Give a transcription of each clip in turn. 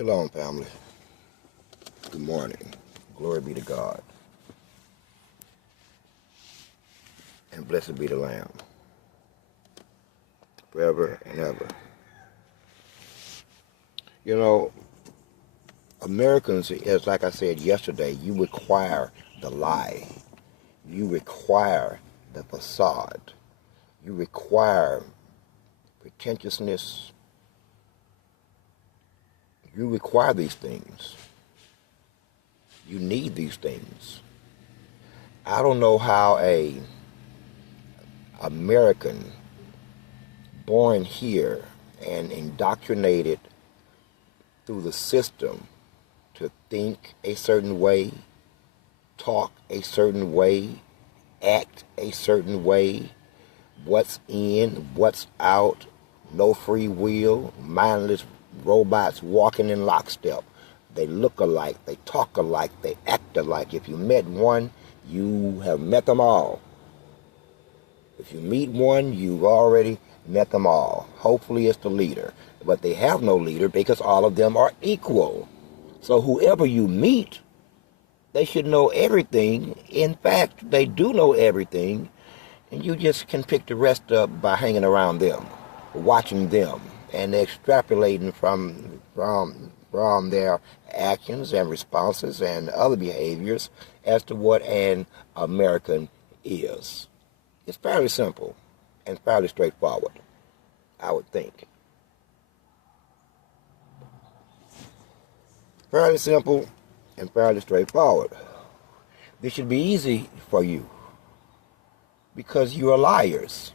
Shalom, family. Good morning. Glory be to God. And blessed be the Lamb. Forever and ever. You know, Americans, as like I said yesterday, you require the lie. You require the facade. You require pretentiousness. You require these things. You need these things. I don't know how a American born here and indoctrinated through the system to think a certain way, talk a certain way, act a certain way, what's in, what's out, no free will, mindless robots walking in lockstep. They look alike, they talk alike, they act alike. If you met one, you have met them all. If you meet one, you've already met them all. Hopefully it's the leader. But they have no leader because all of them are equal. So whoever you meet, they should know everything. In fact, they do know everything. And you just can pick the rest up by hanging around them, watching them, and extrapolating from their actions and responses and other behaviors as to what an American is. It's fairly simple and fairly straightforward, I would think. Fairly simple and fairly straightforward. This should be easy for you because you are liars.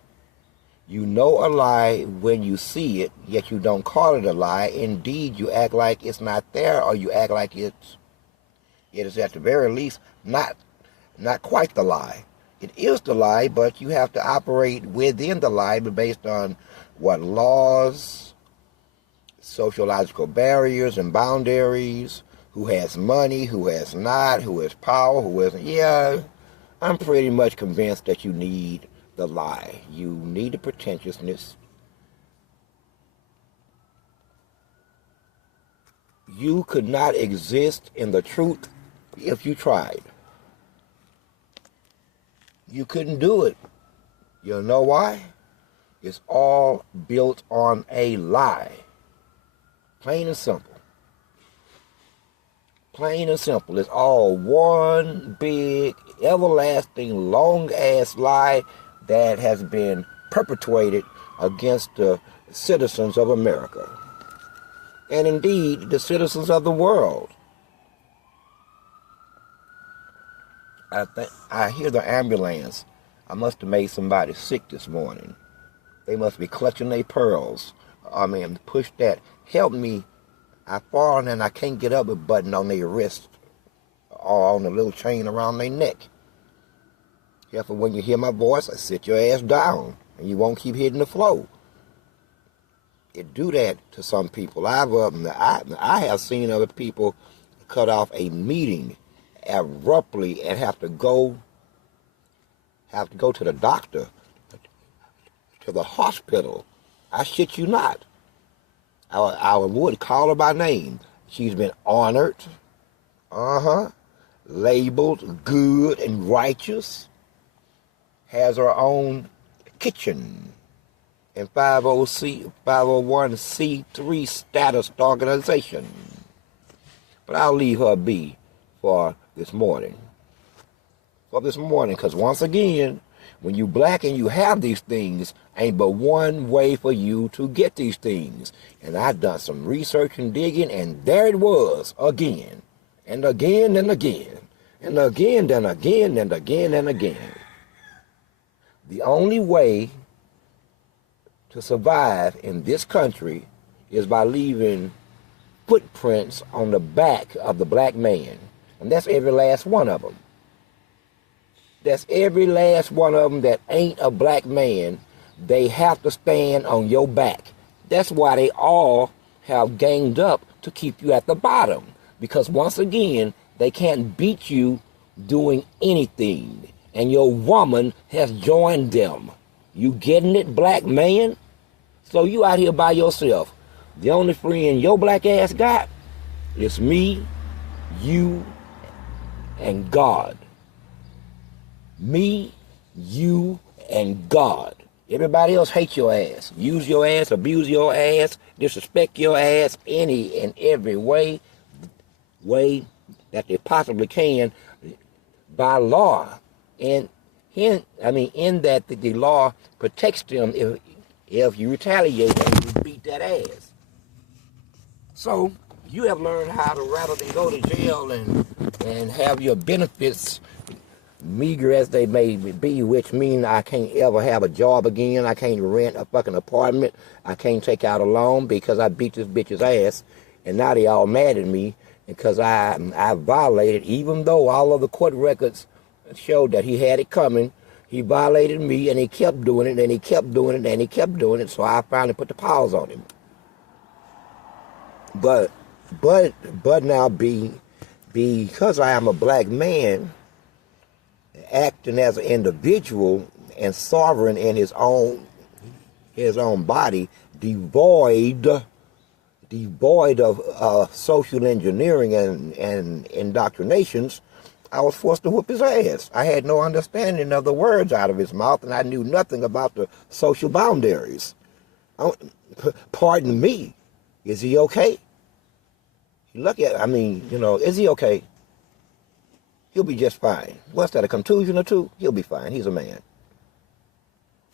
You know a lie when you see it, yet you don't call it a lie. Indeed, you act like it's not there, or you act like it is at the very least not quite the lie. It is the lie, but you have to operate within the lie based on what laws, sociological barriers and boundaries, who has money, who has not, who has power, who isn't. Yeah, I'm pretty much convinced that you need the lie. You need the pretentiousness. You could not exist in the truth if you tried. You couldn't do it. You know why? It's all built on a lie. Plain and simple. Plain and simple. It's all one big, everlasting, long-ass lie that has been perpetuated against the citizens of America. And indeed, the citizens of the world. I hear the ambulance. I must have made somebody sick this morning. They must be clutching their pearls. I mean, push that. Help me. I've fallen and I can't get up a button on their wrist or on the little chain around their neck. Careful when you hear my voice, I sit your ass down and you won't keep hitting the floor. It do that to some people. I have seen other people cut off a meeting abruptly and have to go to the doctor, to the hospital. I shit you not. I would call her by name. She's been honored, labeled good and righteous, has her own kitchen and 501c3 status organization. But I'll leave her be for this morning. Because once again, when you black and you have these things, ain't but one way for you to get these things. And I've done some research and digging, and there it was again, and again, and again, and again, and again, and again, and again. The only way to survive in this country is by leaving footprints on the back of the black man. And that's every last one of them. That's every last one of them that ain't a black man. They have to stand on your back. That's why they all have ganged up to keep you at the bottom. Because once again, they can't beat you doing anything. And your woman has joined them. You getting it, black man? So you out here by yourself. The only friend your black ass got It's me, you, and God. Me, you, and God. Everybody else hates your ass. Use your ass, abuse your ass, disrespect your ass any and every way that they possibly can by law. And in that the law protects them if you retaliate and you beat that ass. So you have learned how to, rather than go to jail and have your benefits meager as they may be, which mean I can't ever have a job again, I can't rent a fucking apartment, I can't take out a loan because I beat this bitch's ass, and now they all mad at me because I violated, even though all of the court records showed that he had it coming. He violated me, and he kept doing it, and he kept doing it, and he kept doing it, so I finally put the pause on him. But now because I am a black man, acting as an individual and sovereign in his own body, devoid of social engineering and indoctrinations, I was forced to whoop his ass. I had no understanding of the words out of his mouth, and I knew nothing about the social boundaries. Pardon me. Is he okay? Look at, is he okay? He'll be just fine. What's that, a contusion or two? He'll be fine. He's a man.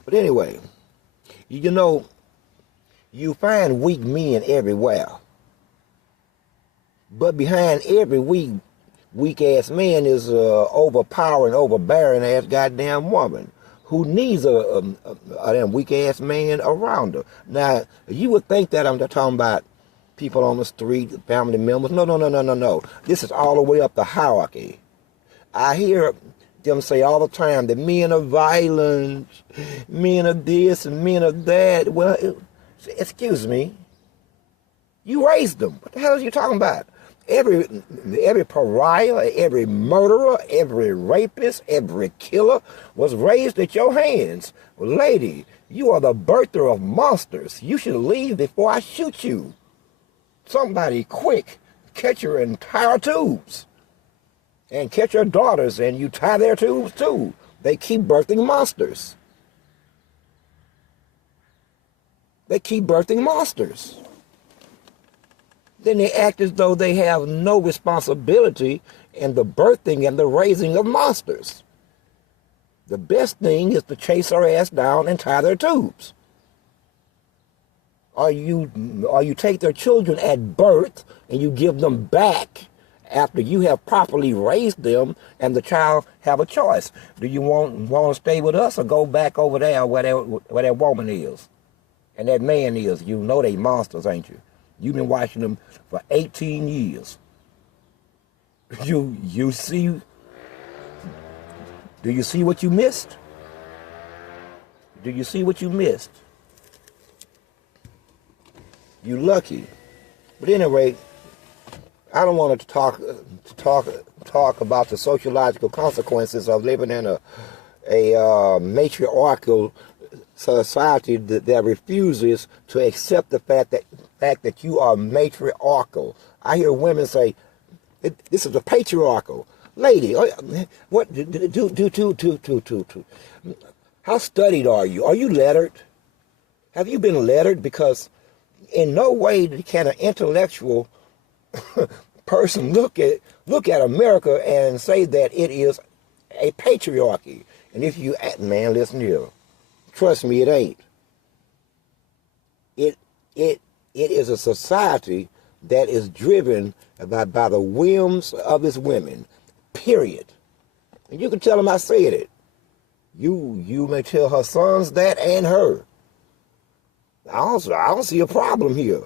But anyway, you find weak men everywhere. But behind every weak-ass man is an overpowering, overbearing ass goddamn woman who needs a damn weak-ass man around her. Now, you would think that I'm talking about people on the street, family members. No. This is all the way up the hierarchy. I hear them say all the time that men are violent, men are this and men are that. Well, excuse me. You raised them. What the hell are you talking about? Every pariah, every murderer, every rapist, every killer was raised at your hands. Well, lady, you are the birther of monsters. You should leave before I shoot you. Somebody quick, catch your entire tubes. And catch your daughters and you tie their tubes too. They keep birthing monsters. They keep birthing monsters. Then they act as though they have no responsibility in the birthing and the raising of monsters. The best thing is to chase their ass down and tie their tubes. Or you take their children at birth and you give them back after you have properly raised them, and the child have a choice. Do you want to stay with us or go back over there where that woman is and that man is? You know they monsters, ain't you? You've been watching them for 18 years. You see? Do you see what you missed? Do you see what you missed? You lucky. But anyway, I don't want to talk about the sociological consequences of living in a matriarchal society that refuses to accept the fact that you are matriarchal. I hear women say, "This is a patriarchal." Lady, what how studied are you? Are you lettered? Have you been lettered? Because in no way can an intellectual person look at America and say that it is a patriarchy. And if you, man, listen here, trust me, it ain't. It is a society that is driven by the whims of its women. Period. And you can tell them I said it. You may tell her sons that and her. I don't see a problem here.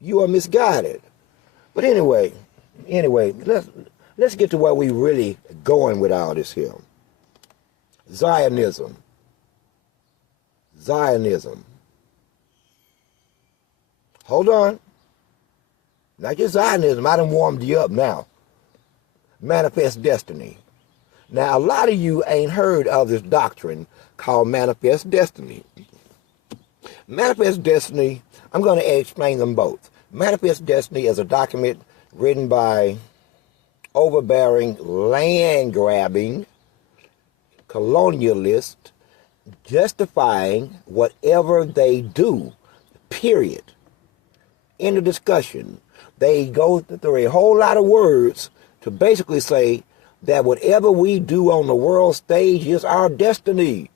You are misguided. But anyway, let's get to where we really going with all this here. Zionism. Hold on. Not just Zionism. I done warmed you up now. Manifest destiny. Now, a lot of you ain't heard of this doctrine called manifest destiny. Manifest destiny, I'm going to explain them both. Manifest Destiny is a document written by overbearing, land-grabbing colonialists justifying whatever they do, period. In the discussion, they go through a whole lot of words to basically say that whatever we do on the world stage is our destiny.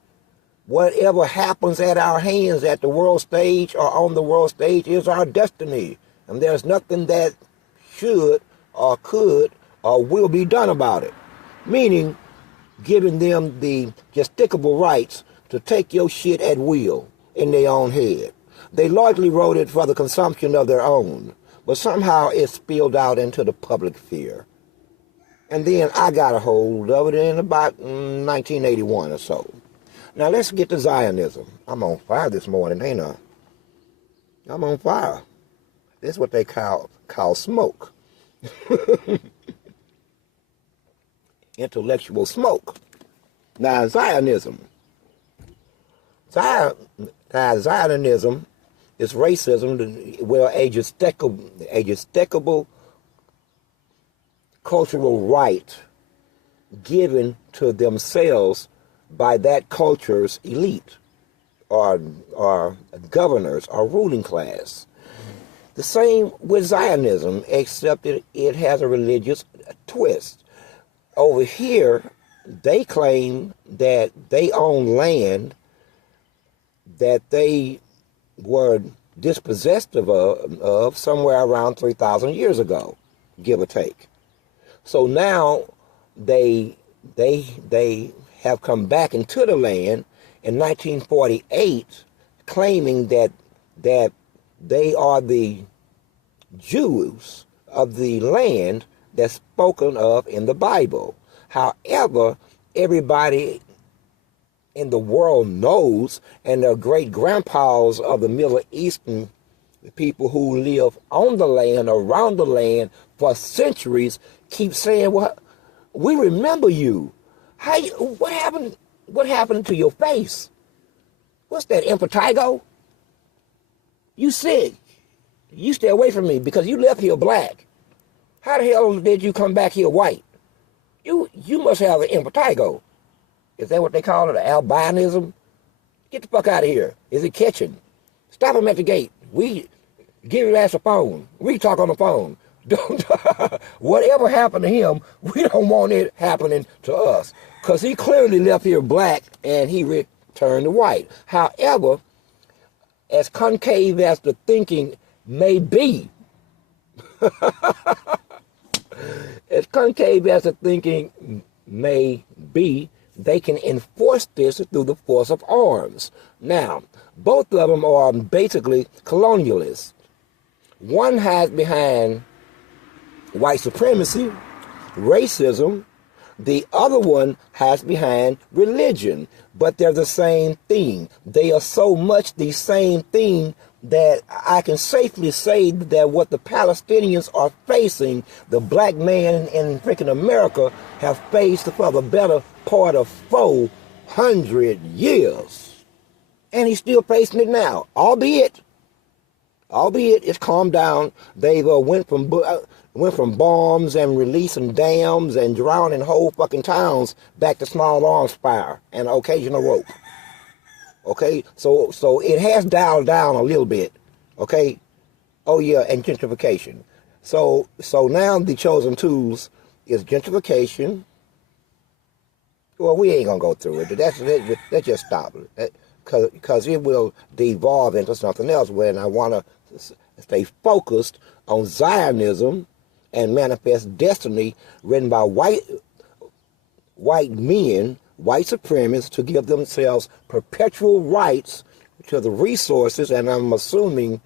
Whatever happens at our hands at the world stage or on the world stage is our destiny. And there's nothing that should or could or will be done about it. Meaning, giving them the justicable rights to take your shit at will in their own head. They largely wrote it for the consumption of their own, but somehow it spilled out into the public sphere. And then I got a hold of it in about 1981 or so. Now let's get to Zionism. I'm on fire this morning, ain't I? I'm on fire. This is what they call smoke. Intellectual smoke. Now Zionism. Zionism is racism, well, a justicable cultural right given to themselves by that culture's elite or governors or ruling class. The same with Zionism, except it has a religious twist. Over here, they claim that they own land that they were dispossessed of somewhere around 3,000 years ago, give or take. So now they have come back into the land in 1948, claiming that they are the Jews of the land that's spoken of in the Bible. However, everybody in the world knows, and the great-grandpas of the Middle Eastern people who live on the land, around the land for centuries, keep saying, well, we remember you. What happened to your face? What's that, impetigo? You sick. You stay away from me because you left here black. How the hell did you come back here white? You must have an impetigo. Is that what they call it, albinism? Get the fuck out of here. Is it catching? Stop him at the gate. Give your ass a phone. We talk on the phone. Don't. Whatever happened to him, we don't want it happening to us. Because he clearly left here black and he returned to white. However, as concave as the thinking may be, as concave as the thinking may be, they can enforce this through the force of arms. Now, both of them are basically colonialists. One hides behind white supremacy, racism. The other one hides behind religion. But they're the same thing. They are so much the same thing that I can safely say that what the Palestinians are facing, the black man in freaking America have faced for the better part of 400 years. And he's still facing it now, albeit it's calmed down. They've went from bombs and releasing dams and drowning whole fucking towns back to small arms fire and occasional rope. Okay, so it has dialed down a little bit. Okay, oh yeah, and gentrification. So now the chosen tools is gentrification. Well, we ain't gonna go through it. Let's just stop it, because it will devolve into something else. When I want to stay focused on Zionism and Manifest Destiny, written by white men, white supremacists, to give themselves perpetual rights to the resources, and I'm assuming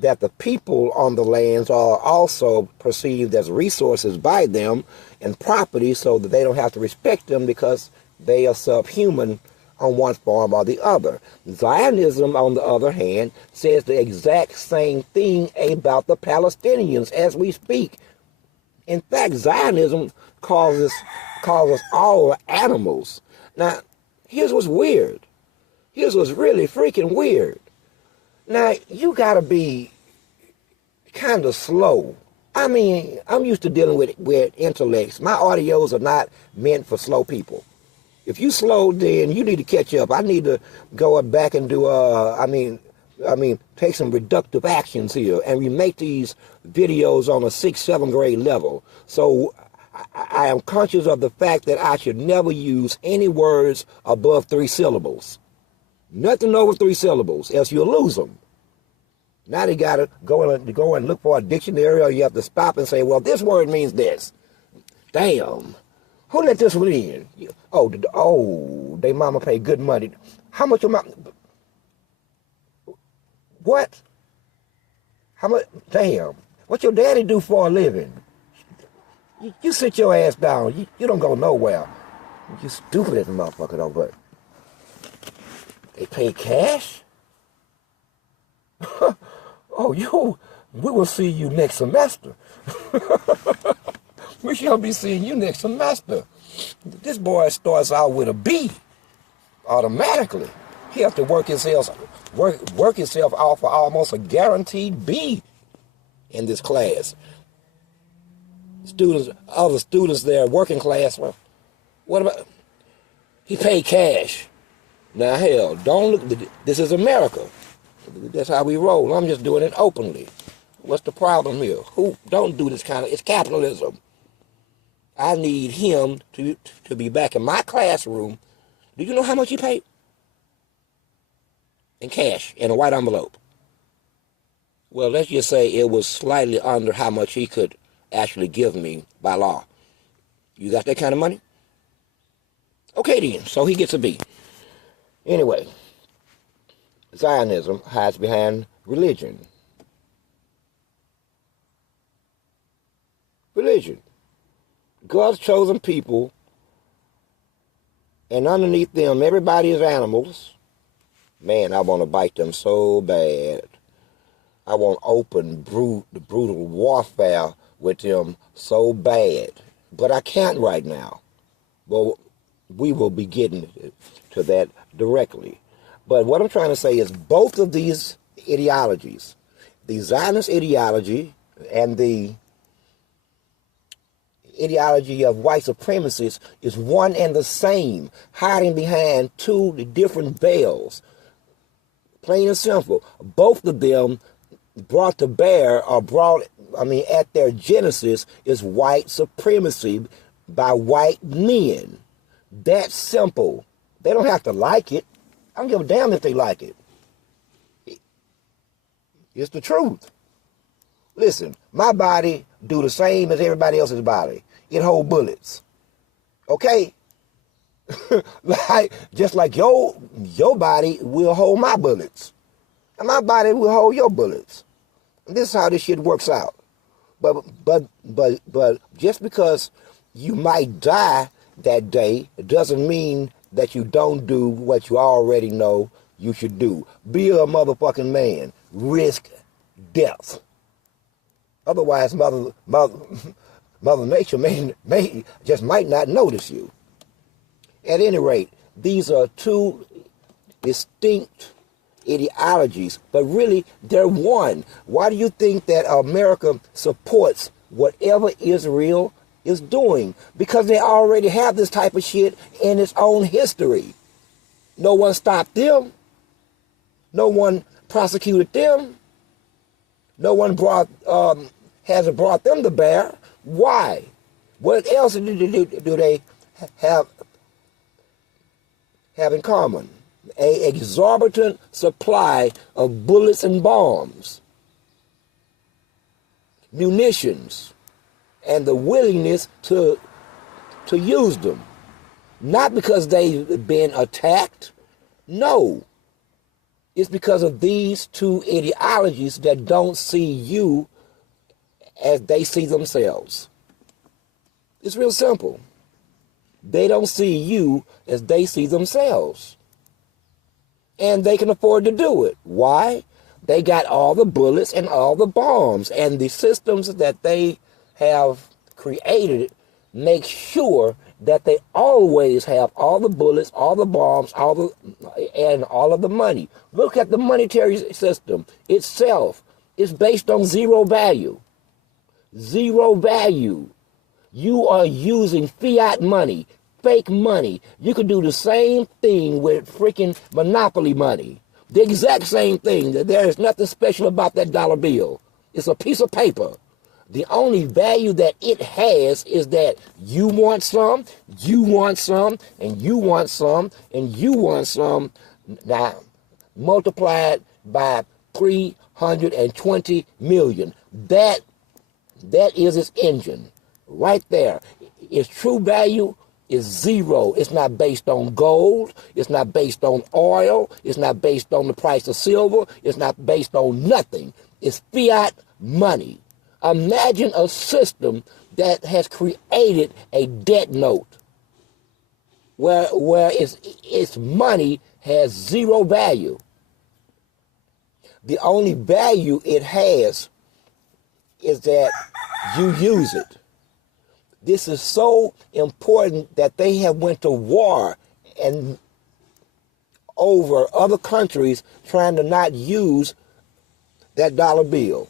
that the people on the lands are also perceived as resources by them and property, so that they don't have to respect them because they are subhuman on one form or the other. Zionism, on the other hand, says the exact same thing about the Palestinians as we speak. In fact, Zionism calls us all animals. Now, here's what's weird. Here's what's really freaking weird. Now, you gotta be kind of slow. I mean, I'm used to dealing with intellects. My audios are not meant for slow people. If you slow, then you need to catch up. I need to go back and do, take some reductive actions here and remake these videos on a 6th, 7th grade level. So I am conscious of the fact that I should never use any words above 3 syllables. Nothing over 3 syllables, else you'll lose them. Now they got to go and look for a dictionary, or you have to stop and say, well, this word means this. Damn. Who let this one in? Oh, they mama pay good money. How much your mama? What? How much? Damn. What your daddy do for a living? You sit your ass down. You don't go nowhere. You stupid as a motherfucker though, but they pay cash? Oh, we will see you next semester. We shall be seeing you next semester. This boy starts out with a B automatically. He has to work himself out for almost a guaranteed B in this class. Other students there, working class, well, what about, he paid cash. Now hell, don't look, this is America. That's how we roll. I'm just doing it openly. What's the problem here? Who don't do this kind of, it's capitalism. I need him to be back in my classroom. Do you know how much he paid? In cash, in a white envelope. Well, let's just say it was slightly under how much he could actually give me by law. You got that kind of money? Okay then, so he gets a B. Anyway, Zionism hides behind religion. Religion. God's chosen people, and underneath them, everybody is animals. Man, I want to bite them so bad. I want open, brutal warfare with them so bad. But I can't right now. Well, we will be getting to that directly. But what I'm trying to say is both of these ideologies, the Zionist ideology and the ideology of white supremacists, is one and the same, hiding behind two different veils. Plain and simple. Both of them brought to bear, or at their genesis is white supremacy by white men. That's simple. They don't have to like it. I don't give a damn if they like it. It's the truth. Listen, my body do the same as everybody else's body. It hold bullets. Okay? Just like your body will hold my bullets. And my body will hold your bullets. And this is how this shit works out. But just because you might die that day, it doesn't mean that you don't do what you already know you should do. Be a motherfucking man. Risk death. Otherwise, Mother Nature might not notice you. At any rate, these are two distinct ideologies, but really they're one. Why do you think that America supports whatever Israel is doing? Because they already have this type of shit in its own history. No one stopped them. No one prosecuted them. No one hasn't brought them to bear. Why? What else do they have in common? An exorbitant supply of bullets and bombs, munitions, and the willingness to use them. Not because they've been attacked. No. It's because of these two ideologies that don't see you as they see themselves. It's real simple. They don't see you as they see themselves. And they can afford to do it. Why? They got all the bullets and all the bombs, and the systems that they have created make sure that they always have all the bullets, all the bombs, and all of the money. Look at the monetary system itself. It's based on zero value. Zero value. You are using fiat money, fake money. You could do the same thing with freaking monopoly money. The exact same thing. There is nothing special about that dollar bill. It's a piece of paper. The only value that it has is that you want some, you want some, and you want some, and you want some. Now, multiplied by 320 million. That is its engine right there. Its true value is zero. It's not based on gold. It's not based on oil. It's not based on the price of silver. It's not based on nothing. It's fiat money. Imagine a system that has created a debt note where its money has zero value. The only value it has is that you use it. This is so important that they have went to war and over other countries trying to not use that dollar bill.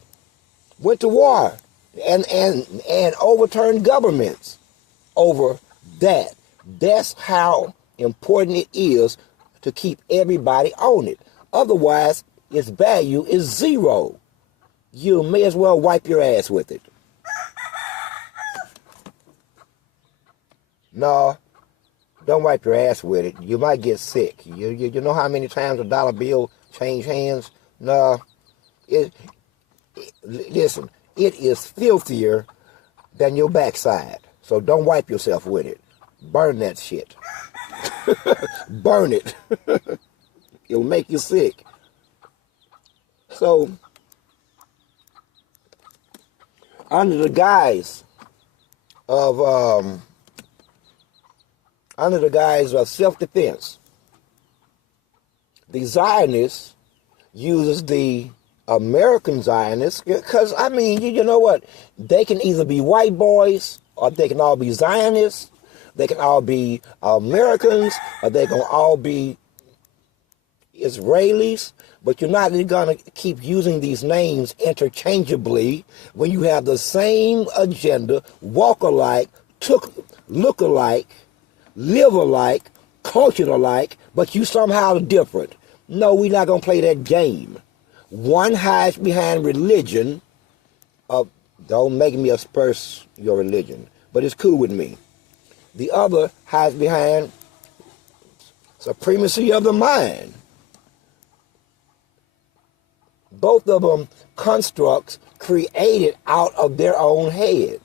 Went to war and overturned governments over that. That's how important it is to keep everybody on it. Otherwise, its value is zero. You may as well wipe your ass with it. No, don't wipe your ass with it. You might get sick. You know how many times a dollar bill changed hands? No, listen, it is filthier than your backside. So don't wipe yourself with it. Burn that shit. Burn it. It'll make you sick. So, under the guise of self-defense, the Zionists uses the American Zionists, because, I mean, you know what? They can either be white boys, or they can all be Zionists, they can all be Americans, or they can all be Israelis, but you're not going to keep using these names interchangeably when you have the same agenda, walk alike, look alike, live alike, culture alike, but you somehow different. No, we're not going to play that game. One hides behind religion. Don't make me asperse your religion, but it's cool with me. The other hides behind supremacy of the mind. Both of them constructs created out of their own head.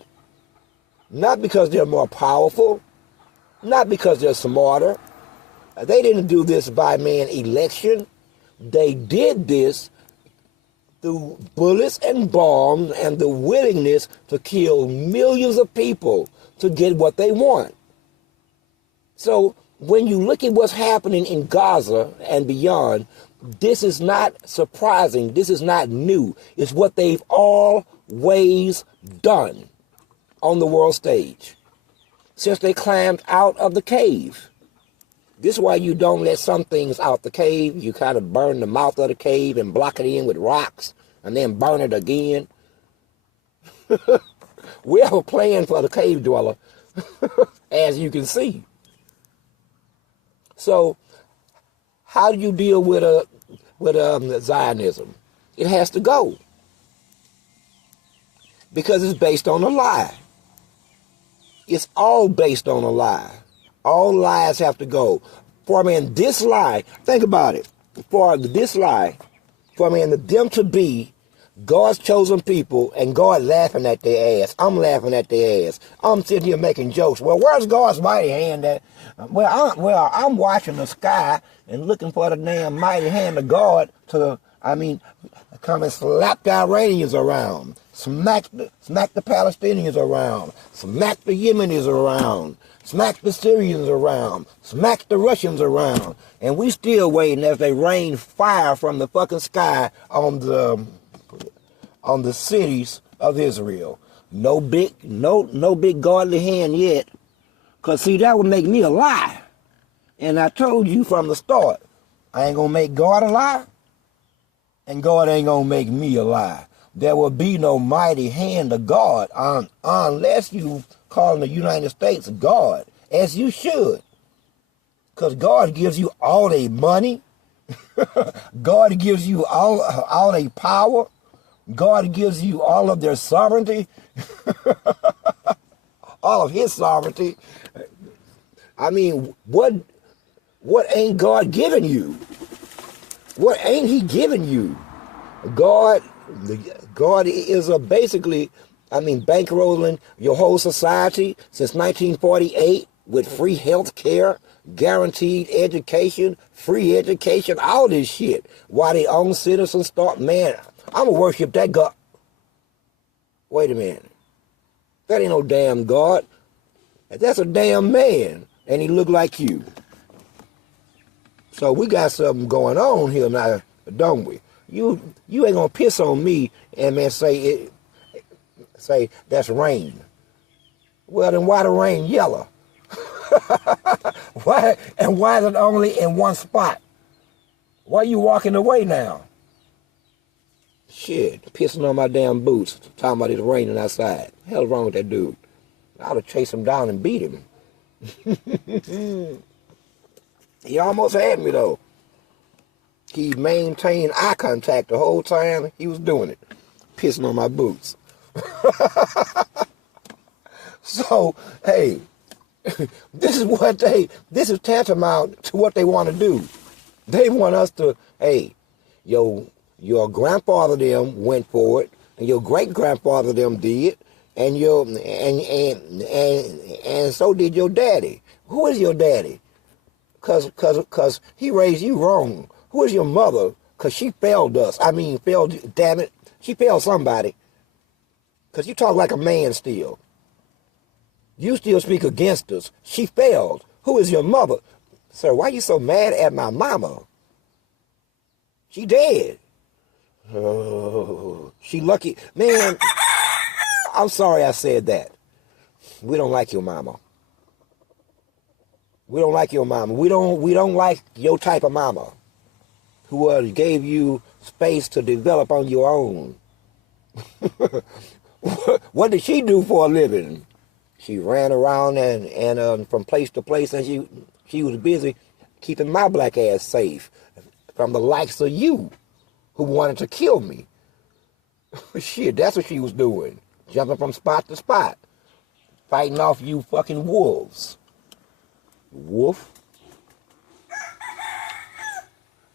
Not because they're more powerful, not because they're smarter. They didn't do this by man election. They did this through bullets and bombs and the willingness to kill millions of people to get what they want. So when you look at what's happening in Gaza and beyond, this is not surprising. This is not new. It's what they've always done on the world stage since they climbed out of the cave. This is why you don't let some things out the cave. You kind of burn the mouth of the cave and block it in with rocks and then burn it again. We have a plan for the cave dweller, as you can see. So, how do you deal with Zionism? It has to go, because it's based on a lie. It's all based on a lie. All lies have to go. For this lie, think about it. For this lie, for them to be God's chosen people and God laughing at their ass. I'm laughing at their ass. I'm sitting here making jokes. Well, where's God's mighty hand at? I'm watching the sky and looking for the damn mighty hand of God to, come and slap the Iranians around, smack the Palestinians around, smack the Yemenis around, smack the Syrians around, smack the Russians around, and we still waiting as they rain fire from the fucking sky on the cities of Israel. No big godly hand yet, cause see, that would make me a lie. And I told you from the start, I ain't gonna make God a lie, and God ain't gonna make me a lie. there will be no mighty hand of God unless you call the United States God, as you should. Because God gives you all their money. God gives you all their power. God gives you all of their sovereignty. All of his sovereignty. I mean, what ain't God giving you? What ain't he giving you? God is basically, bankrolling your whole society since 1948 with free health care, guaranteed education, free education, all this shit. While their own citizens start, man, I'm going to worship that God. Wait a minute. That ain't no damn God. That's a damn man. And he look like you. So we got something going on here now, don't we? You ain't gonna piss on me and man say that's rain. Well then why the rain yellow? Why is it only in one spot? Why you walking away now? Shit, pissing on my damn boots, talking about it's raining outside. The hell's wrong with that dude? I ought to chase him down and beat him. He almost had me though. He maintained eye contact the whole time he was doing it, pissing on my boots. So, hey, this is tantamount to what they want to do. They want us to, hey, your grandfather them went for it, and your great grandfather them did, and so did your daddy. Who is your daddy? Cause he raised you wrong. Who is your mother? Cause she failed us. Damn it, she failed somebody. Cause you talk like a man still. You still speak against us. She failed. Who is your mother? Sir, why you so mad at my mama? She dead. Oh, she lucky. Man, I'm sorry I said that. We don't like your mama. We don't like your mama. We don't like your type of mama who gave you space to develop on your own. What did she do for a living? She ran around and from place to place, and she was busy keeping my black ass safe from the likes of you who wanted to kill me. Shit, that's what she was doing. Jumping from spot to spot. Fighting off you fucking wolves. Wolf.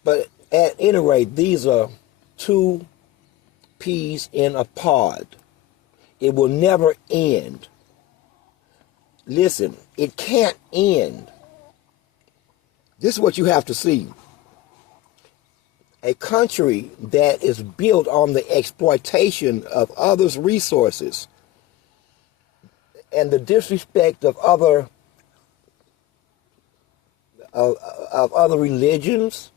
But at any rate, these are two peas in a pod. It will never end. Listen, it can't end. This is what you have to see. A country that is built on the exploitation of others' resources and the disrespect of other religions,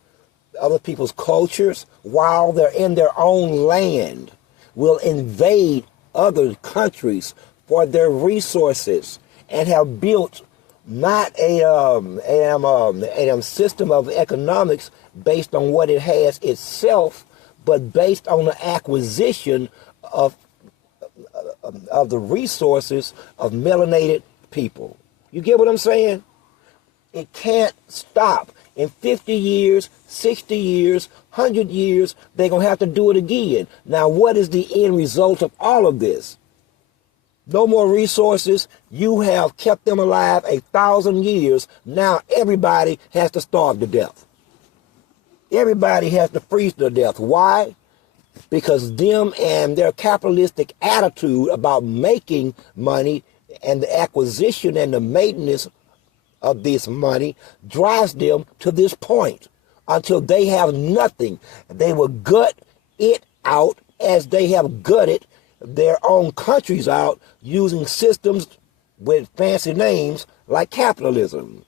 other people's cultures, while they're in their own land, will invade other countries for their resources and have built not a system of economics based on what it has itself, but based on the acquisition of the resources of melanated people. You get what I'm saying? It can't stop. In 50 years, 60 years, 100 years, they're going to have to do it again. Now, what is the end result of all of this? No more resources. You have kept them alive 1,000 years. Now everybody has to starve to death. Everybody has to freeze to death. Why? Because them and their capitalistic attitude about making money and the acquisition and the maintenance of this money drives them to this point until they have nothing. They will gut it out as they have gutted their own countries out using systems with fancy names like capitalism,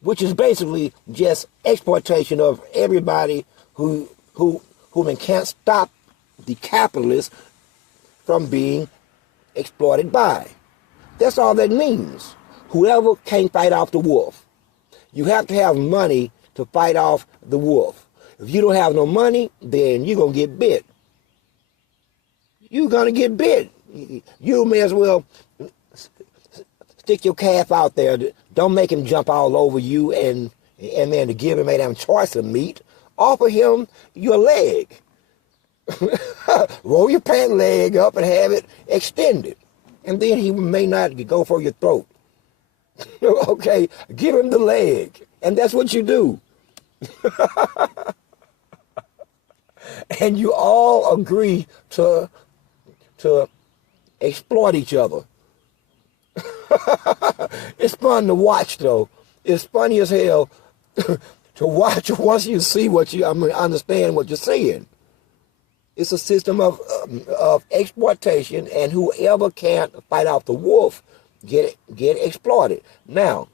which is basically just exploitation of everybody who can't stop the capitalists from being exploited by. That's all that means. Whoever can't fight off the wolf. You have to have money to fight off the wolf. If you don't have no money, then you're going to get bit. you're going to get bit. You may as well stick your calf out there. Don't make him jump all over you, and then to give him a damn choice of meat, offer him your leg. Roll your pant leg up and have it extended. And then he may not go for your throat. Okay, give him the leg. And that's what you do. And you all agree to exploit each other. It's fun to watch, though. It's funny as hell to watch once you see understand what you're seeing. It's a system of exploitation, and whoever can't fight off the wolf get exploited. Now,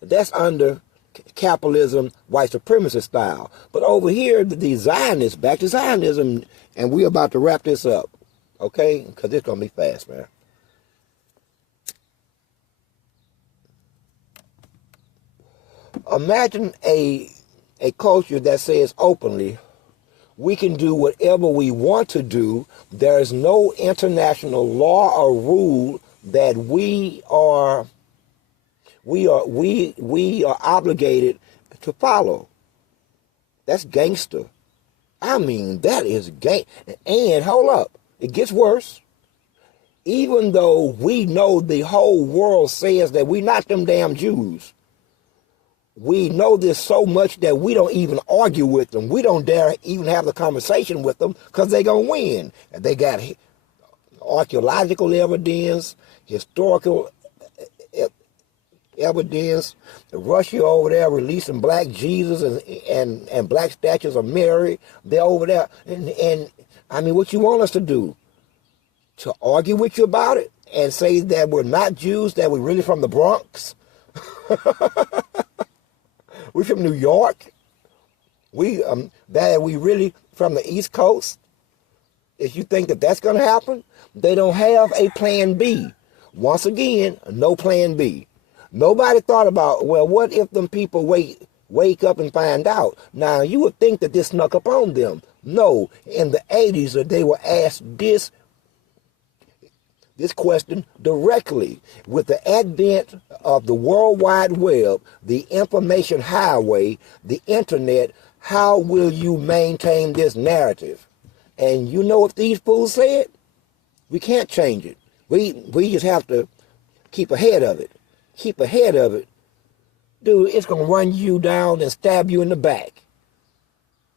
that's under capitalism, white supremacy style. But over here, the Zionists, back to Zionism, and we're about to wrap this up, okay? Because it's going to be fast, man. Imagine a culture that says openly, we can do whatever we want to do. There is no international law or rule that we are obligated to follow. That's gangster. I mean, that is gang. And hold up, it gets worse. Even though we know the whole world says that we're not them damn Jews, we know this so much that we don't even argue with them. We don't dare even have the conversation with them because they're going to win. And they got archaeological evidence, historical evidence. Russia over there releasing black Jesus and black statues of Mary. They're over there. And I mean, what you want us to do? To argue with you about it and say that we're not Jews, that we're really from the Bronx? We're from New York. That we really from the East Coast. If you think that that's going to happen, they don't have a plan B. Once again, no plan B. Nobody thought about, well, what if them people wake up and find out? Now, you would think that this snuck up on them. No, in the 80s, they were asked this question directly. With the advent of the World Wide Web, the information highway, the internet, how will you maintain this narrative? And you know what these fools said? We can't change it. We just have to keep ahead of it. Keep ahead of it. Dude, it's going to run you down and stab you in the back.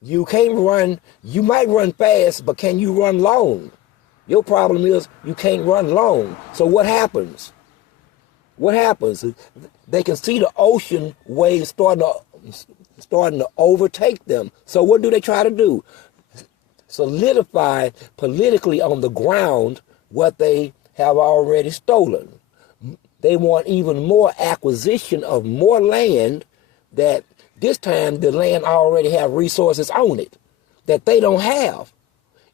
You can't run. You might run fast, but can you run long? Your problem is you can't run long. So what happens? What happens? They can see the ocean waves starting to overtake them. So what do they try to do? Solidify politically on the ground what they have already stolen. They want even more acquisition of more land, that this time the land already have resources on it that they don't have.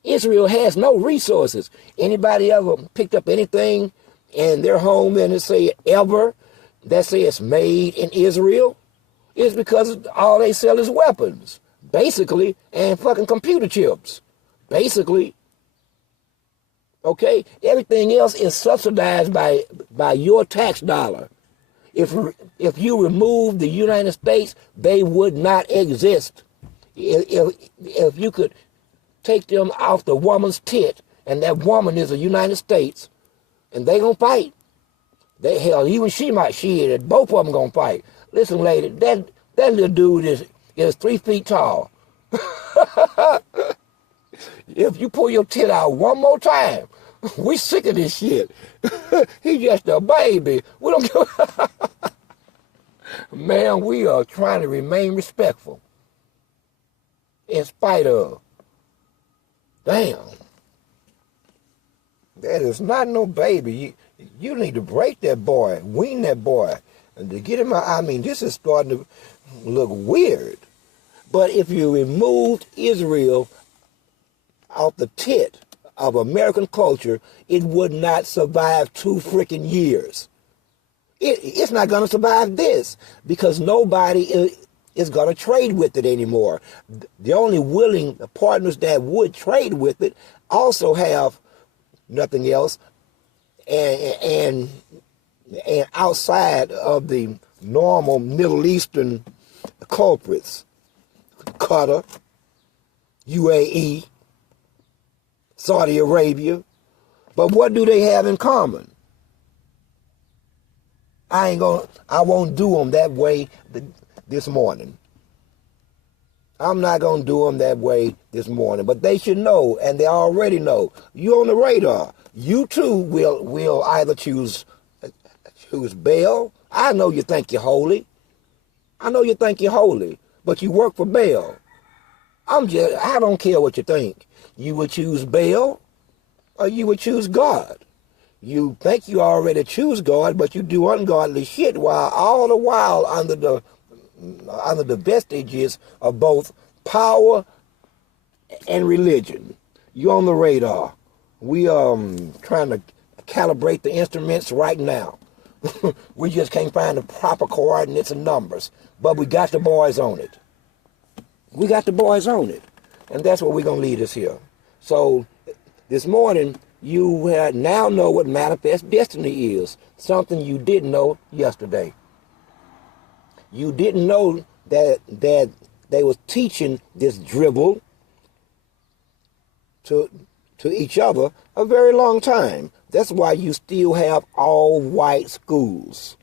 Israel has no resources. Anybody ever picked up anything in their home and it say ever that say it's made in Israel? It's because all they sell is weapons, basically, and fucking computer chips, basically. Okay, everything else is subsidized by your tax dollar. If you remove the United States, they would not exist. If you could take them off the woman's tit, and that woman is the United States, and they gonna fight. Hell, even both of them gonna fight. Listen, lady, that little dude is 3 feet tall. If you pull your tit out one more time, we sick of this shit. He's just a baby. We don't give. Man, we are trying to remain respectful in spite of. Damn. That is not no baby. You need to break that boy, wean that boy, and to get him out. I mean, this is starting to look weird. But if you removed Israel off the tit of American culture, it would not survive 2 freaking years. It's not going to survive this, because nobody is going to trade with it anymore. The only willing partners that would trade with it also have nothing else, and outside of the normal Middle Eastern culprits, Qatar, UAE, Saudi Arabia. But what do they have in common? I won't do them that way this morning. I'm not going to do them that way this morning. But they should know, and they already know. You're on the radar. You too will either choose Baal. I know you think you're holy. I know you think you're holy, but you work for Baal. I don't care what you think. You would choose Baal or you would choose God. You think you already choose God, but you do ungodly shit all the while under the vestiges of both power and religion. You're on the radar. We are trying to calibrate the instruments right now. We just can't find the proper coordinates and numbers, but we got the boys on it. We got the boys on it, and that's what we're going to lead us here. So this morning, you now know what manifest destiny is, something you didn't know yesterday. You didn't know that they was teaching this dribble to each other a very long time. That's why you still have all white schools.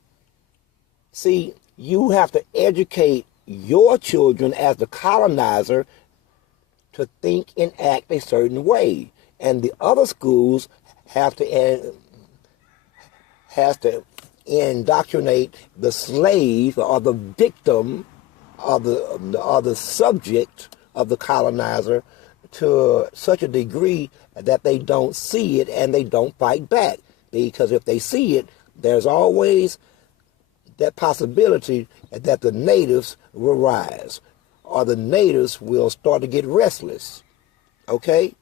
See, you have to educate your children as the colonizer to think and act a certain way. And the other schools has to indoctrinate the slave or the victim or the subject of the colonizer to such a degree that they don't see it and they don't fight back. Because if they see it, there's always that possibility that the natives will rise or the natives will start to get restless. Okay?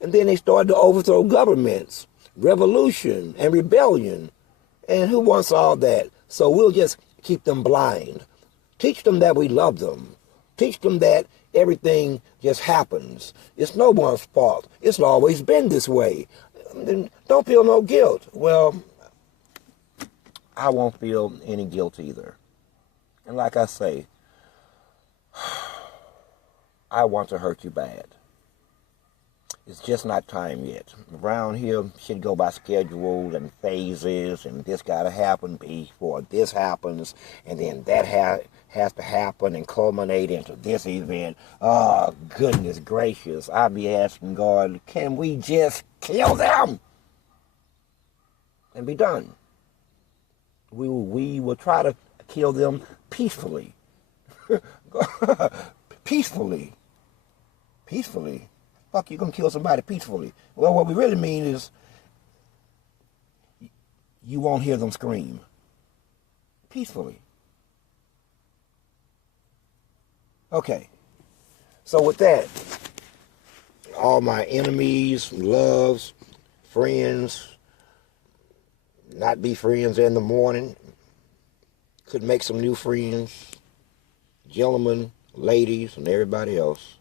And then they started to overthrow governments, revolution and rebellion. And who wants all that? So we'll just keep them blind. Teach them that we love them. Teach them that everything just happens. It's no one's fault. It's always been this way. Don't feel no guilt. Well, I won't feel any guilt either. And like I say, I want to hurt you bad. It's just not time yet. Around here, shit go by schedule and phases, and this got to happen before this happens, and then that has to happen and culminate into this event. Oh, goodness gracious. I'll be asking God, can we just kill them and be done? We will try to kill them peacefully. Peacefully. Peacefully. Fuck, you gonna kill somebody peacefully? Well, what we really mean is you won't hear them scream. Peacefully. Okay. So with that, all my enemies, loves, friends, not be friends in the morning, could make some new friends, gentlemen, ladies, and everybody else.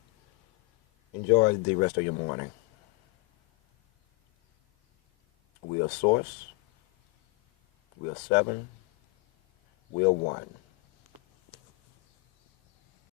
Enjoy the rest of your morning. We are Source. We are 7. We are 1.